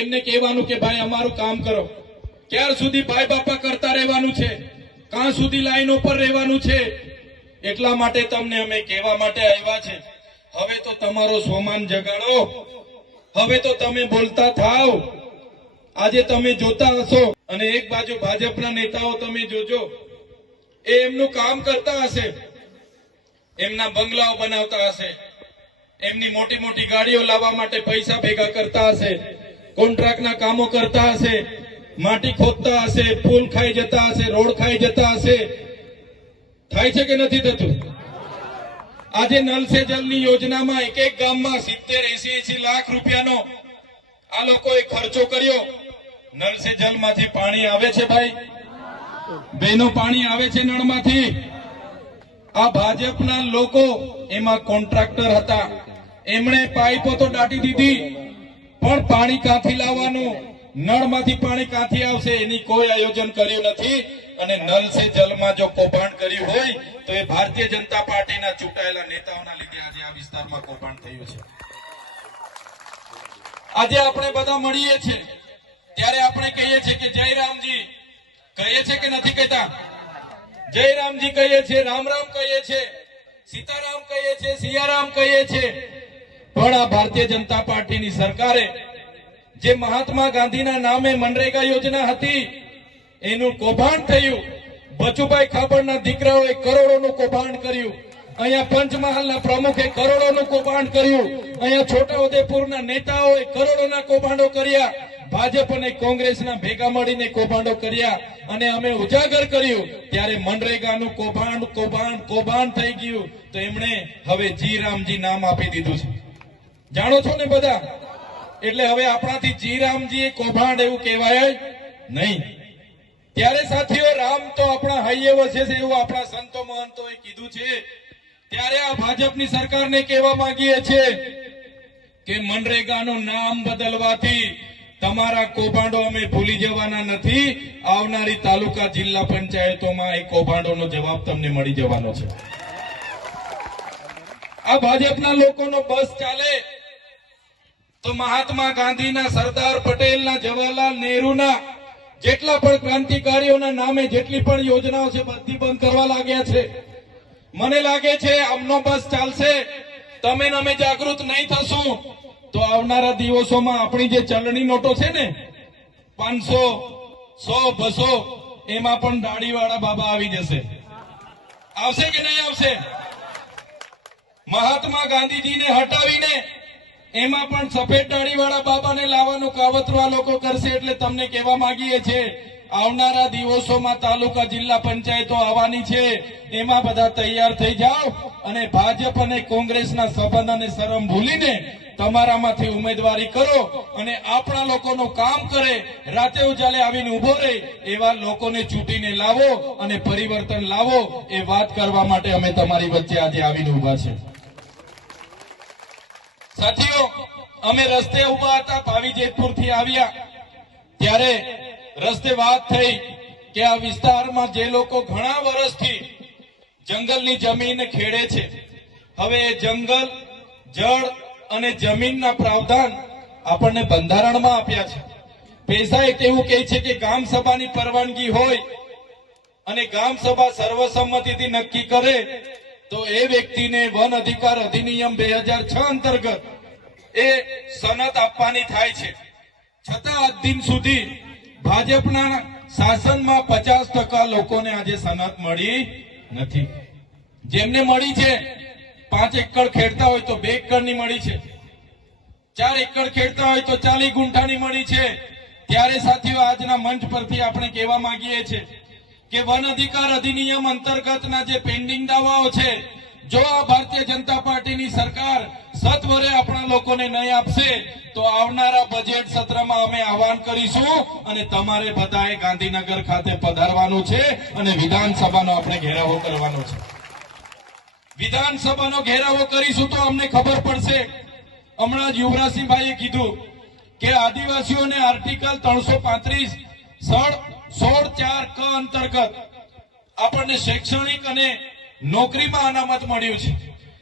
એમને કહેવાનું કે ભાઈ અમારું કામ કરો, ક્યાર સુધી ભાઈ બાપા કરતા રહેવાનું છે, કાં સુધી લાઈનો પર રહેવાનું છે, એટલા માટે તમને અમે કહેવા માટે આવ્યા છે. હવે તો તમારો સ્વમાન જગાડો, હવે તો તમે બોલતા થાવ. આજે તમે જોતા હશો અને એક બાજુ ભાજપના નેતાઓ તમે જોજો, એ એમનું કામ કરતા હશે, એમના બંગલાઓ બનાવતા હશે, એમની મોટી મોટી ગાડીઓ લાવવા માટે પૈસા ભેગા કરતા હશે, કોન્ટ્રાક્ટના કામો કરતા હશે, માટી ખોદતા હશે, પુલ ખાઈ જતા હશે, રોડ ખાઈ જતા હશે. થાય છે કે નથી થતું? આજે નલ સે જલની યોજનામાં એક એક ગામમાં 70-80 લાખ રૂપિયાનો આ લોકોએ ખર્ચો કર્યો. નલ સે જલમાંથી પાણી આવે છે ભાઈ, બેનો પાણી આવે છે નળમાંથી. આ ભાજપના લોકો એમાં કોન્ટ્રાક્ટર હતા, એમણે પાઇપો તો દાટી દીધી, પણ પાણી ક્યાંથી લાવવાનું, નળમાંથી પાણી ક્યાંથી આવશે એની કોઈ આયોજન કર્યું નથી. અને નલ સે જલમાં જો કૌભાંડ કર્યું હોય તો એ ભારતીય જનતા પાર્ટીના ચૂંટાયેલા નેતાઓના લીધે આજે આ વિસ્તારમાં કૌભાંડ થયું છે. આજે આપણે બધા મળીએ છીએ ત્યારે આપણે કહીએ છીએ કે જય રામજી, કહીએ છીએ કે નથી કહેતા? જય રામજી કહીએ છીએ, રામ રામ કહીએ છીએ, સીતારામ કહીએ છીએ, સિયારામ કહીએ છીએ. પણ આ ભારતીય જનતા પાર્ટીની સરકારે જે મહાત્મા ગાંધીના નામે મનરેગા યોજના હતી એનું કૌભાંડ થયું. બચુભાઈ ખાબડના દીકરાઓએ કરોડોનું કૌભાંડ કર્યું, અહીંયા પંચમહાલના પ્રમુખે કરોડોનું કૌભાંડ કર્યું, અહીંયા છોટાઉદેપુરના નેતાઓએ કરોડોના કૌભાંડો કર્યા, ભાજપ અને કોંગ્રેસના ભેગા મળીને કૌભાંડો કર્યા. અને અમે ઉજાગર કર્યું ત્યારે મનરેગાનું કૌભાંડ થઈ ગયું. તો એમણે હવે જી રામજી નામ આપી દીધું છે, જાણો છો ને બધા? એટલે હવે આપણાથી જી રામજી કૌભાંડ એવું કહેવાય નહીં. ત્યારે સાથીઓ, રામ તો આપણા હૈયે વસે છે એવું આપણા સંતો મહંતોએ કીધું છે. ત્યારે આ ભાજપની સરકારને કહેવા માંગીએ છીએ કે મનરેગાનું નામ બદલવાથી તમારા કૌભાંડો અમે ભૂલી જવાના નથી. આવનારી તાલુકા જિલ્લા પંચાયતોમાં એ કૌભાંડોનો જવાબ તમને મળી જવાનો છે. આ ભાજપના લોકોનો બસ ચાલે તો મહાત્મા ગાંધીના, સરદાર પટેલના, જવાહરલાલ નહેરુના જેટલા પણ ક્રાંતિકારીઓના નામે જેટલી પણ યોજનાઓ છે બધી બંધ કરવા લાગ્યા છે. મને લાગે છે આમનો બસ ચાલશે, તમે અમે જાગૃત નહીં થશું તો આવનારા દિવસોમાં આપણી જે ચલણી નોટો છે ને 500, 100, 200 એમાં પણ દાઢીવાળા બાબા આવી જશે. આવશે કે નહીં આવશે? મહાત્મા ગાંધીજીને હટાવીને એમાં પણ સફેદ દાઢીવાળા બાબાને લાવવાનું કાવતરું આ લોકો કરશે. એટલે તમને કહેવા માંગીએ છીએ આવનારા દિવસોમાં તાલુકા જિલ્લા પંચાયતો આવવાની છે, એમાં બધા તૈયાર થઈ જાઓ અને ભાજપ અને કોંગ્રેસના સંબંધ અને શરમ ભૂલીને તમારામાંથી ઉમેદવારી કરો અને આપણા લોકોનું કામ કરે, રાતે ઉજાલે આવીને ઉભો રહે એવા લોકોને ચૂંટીને લાવો અને પરિવર્તન લાવો. એ વાત કરવા માટે અમે તમારી વચ્ચે આજે આવીને ઉભા છે. સાથીઓ, અમે રસ્તે ઉભા હતા, ભાવી જેતપુરથી આવ્યા ત્યારે રસ્તે વાત થઈ કે આ વિસ્તારમાં જે લોકો ઘણા વર્ષથી જંગલની જમીન ખેડે છે, હવે એ જંગલ, જળ અને જમીનના પ્રાવધાન આપણને બંધારણમાં આપ્યા છે. પૈસા એક એવું કહે છે કે ગામ સભાની પરવાનગી હોય અને ગામ સભા સર્વસંમતિથી નક્કી કરે તો એ વ્યક્તિને વન અધિકાર અધિનિયમ 2006 અંતર્ગત એ સનદ આપવાની થાય છે. છતાં આજ દિન સુધી ભાજપના શાસનમાં 50% લોકોને આજે સનદ મળી નથી. જેમને મળી છે 5 એકર ખેડતા હોય તો 2 એકરની મળી છે, 4 એકર ખેડતા હોય તો 40 ગુંઠાની મળી છે. ત્યારે સાથીઓ, આજના મંચ પરથી આપણે કહેવા માંગીએ છીએ કે વન અધિકાર અધિનિયમ અંતર્ગતના જે પેન્ડિંગ દાવાઓ છે, જો આ ભારતીય જનતા પાર્ટીની સરકાર સત્વરે આપણા લોકોને નહીં આપશે તો આવનારા બજેટ સત્રમાં અમે આહવાન કરીશું અને તમારે બધાએ ગાંધીનગર ખાતે પધારવાનું છે અને વિધાનસભાનો આપણે ઘેરાવો કરવાનો છે. વિધાનસભાનો ઘેરાવો કરીશું તો અમને ખબર પડશે. હમણાં જ યુવરાજસિંહભાઈએ કીધું કે આદિવાસીઓને આર્ટિકલ 335 16(4) ક અંતર્ગત આપણને શૈક્ષણિક અને નોકરીમાં અનામત મળ્યું છે.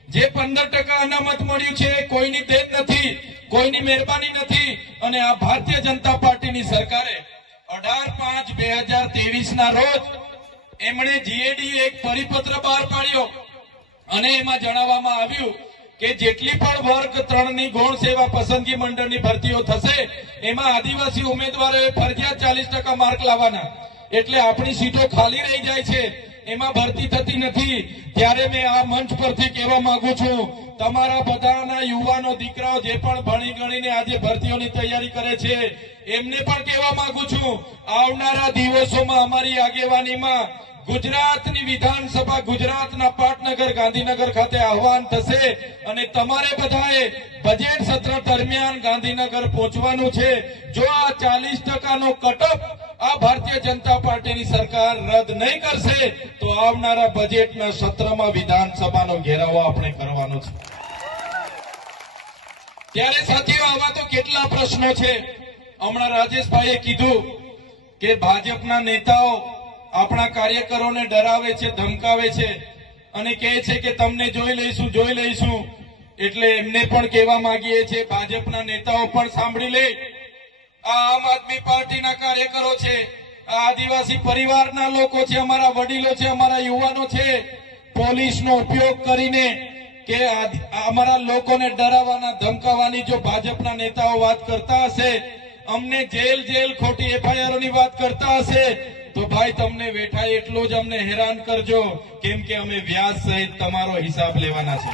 જે 15% અનામત મળ્યું છે કોઈની દેન નથી, કોઈની મહેરબાની નથી અને આ ભારતીય જનતા પાર્ટીની સરકારે 18/5/2023 ના રોજ એમણે જીએડી એક પરિપત્ર બહાર પાડ્યો અને એમાં જણાવવામાં આવ્યું કે જેટલી પણ વર્ગ 3 ની ગૌણ સેવા પસંદગી મંડળની ભરતીઓ થશે એમાં આદિવાસી ઉમેદવારોએ ફરજિયાત 40% માર્ક લાવવાના, એટલે આપણી સીટો ખાલી રહી જાય છે, એમાં ભરતી થતી નથી। ત્યારે મેં આ મંચ પરથી કહેવા માંગુ છું, તમારા બધાના યુવાનો દીકરાઓ જે પણ ભણી ગણીને આજે ભરતીઓની તૈયારી કરે છે એમને પણ કહેવા માંગુ છું, આવનારા દિવસોમાં અમારી આગેવાનીમાં ગુજરાતની વિધાનસભા ગુજરાતના પાટનગર ગાંધીનગર ખાતે આહવાન થશે અને તમારે બધાએ બજેટ સત્ર દરમિયાન ગાંધીનગર પહોંચવાનું છે। જો આ 40%નો કટઅપ આ ભારતીય જનતા પાર્ટીની સરકાર રદ નહીં કરશે તો આવનારા બજેટના સત્રમાં વિધાનસભાનો ઘેરાવો આપણે કરવાનો છે। ત્યારે સાથીઓ આવા તો કેટલા પ્રશ્નો છે। હમણાં રાજેશભાઈએ કીધું કે ભાજપના નેતાઓ આપણા કાર્યકરોને ડરાવે છે, ધમકાવે છે અને કહે છે કે તમને જોઈ લઈશું। એટલે એમને પણ કહેવા માંગીએ છીએ, ભાજપના નેતાઓ પણ સાંભળી લે, આ આમ આદમી પાર્ટીના કાર્યકરો છે, આ આદિવાસી પરિવારના લોકો છે, અમારા વડીલો છે, અમારા યુવાનો છે, પોલીસનો ઉપયોગ કરીને કે અમારા લોકોને ડરાવવાના ધમકાવવાની જો ભાજપના નેતાઓ વાત કરતા હશે, અમને જેલ ખોટી એફઆઈઆરોની વાત કરતા હશે તો ભાઈ તમને વેઠા એટલો જ અમને હેરાન કરજો, કેમ કે અમે વ્યાજ સહિત તમારો હિસાબ લેવાના છે।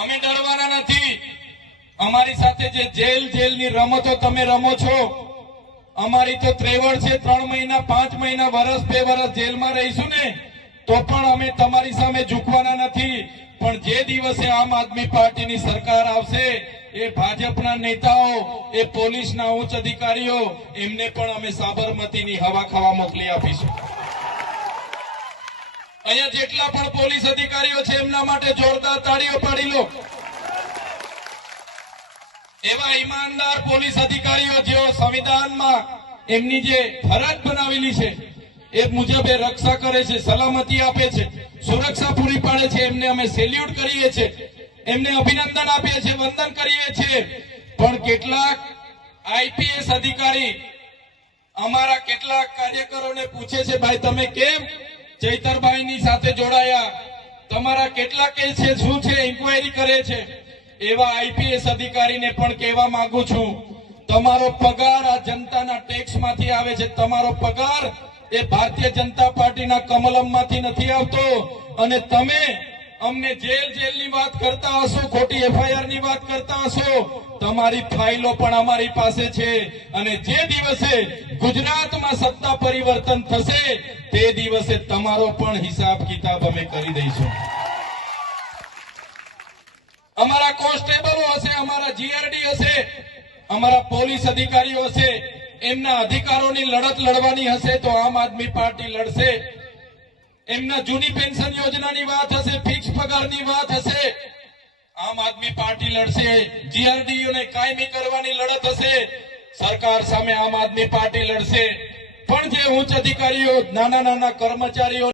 અમે ડરવાના નથી। અમારી સાથે જે જેલની રમતો તમે રમો છો, અમારી તો ત્રેવડ છે, 3 મહિના 5 મહિના વર્ષ 2 વર્ષ જેલમાં રહીશું ને તો પણ અમે તમારી સામે ઝૂકવાના નથી। પણ જે દિવસે આમ આદમી પાર્ટીની સરકાર આવશે એ ભાજપના નેતાઓ, એ પોલીસના ઉચ્ચ અધિકારીઓ એમને પણ અમે સાબરમતીની હવા ખાવા મોકલી આપીશું। અહીંયા જેટલા પણ પોલીસ અધિકારીઓ છે એમના માટે જોરદાર તાળીઓ પાડી લો। એવા ઈમાનદાર પોલીસ અધિકારીઓ જેઓ સંવિધાનમાં એમની જે ફરજ બનાવેલી છે એ મુજબ એ રક્ષા કરે છે, સલામતી આપે છે, સુરક્ષા પૂરી પાડે છે, એમને અમે સેલ્યુટ કરીએ છીએ, એમને અભિનંદન આપીએ છીએ, વંદન કરીએ છીએ। પણ કેટલાક આઈપીએસ અધિકારી અમારા કેટલાક કાર્યકરોને પૂછે છે, ભાઈ તમે કેમ ચૈતરભાઈની સાથે જોડાયા, તમારા કેટલા કેસ છે, શું છે, ઇન્કવાયરી કરે છે। એવા આઈપીએસ અધિકારીને પણ કહેવા માંગુ છું, તમારો પગાર આ જનતાના ટેક્સમાંથી આવે છે, તમારો પગાર એ ભારતીય જનતા પાર્ટીના કમલમમાંથી નથી આવતો અને તમે અમને જેલની વાત કરતા હશો, ખોટી એફઆઈઆરની વાત કરતા હશો, તમારી ફાઇલો પણ અમારી પાસે છે અને જે દિવસે ગુજરાતમાં સત્તા પરિવર્તન થશે તે દિવસે તમારો પણ હિસાબ કિતાબ અમે કરી દઈશું। અમારા કોન્સ્ટેબલો હશે, અમારા જીઆરડી હશે, અમારા પોલીસ અધિકારીઓ હશે, એમના અધિકારોની લડત લડવાની હશે તો આમ આદમી પાર્ટી લડશે। એમના જૂની પેન્શન યોજનાની વાત હશે, ફિક્સ પગારની વાત હશે, આમ આદમી પાર્ટી લડશે। જીઆરડીઓને કાયમી કરવાની લડત હશે, સરકાર સામે આમ આદમી પાર્ટી લડશે। પણ જે ઉચ્ચ અધિકારીઓ, નાના કર્મચારીઓ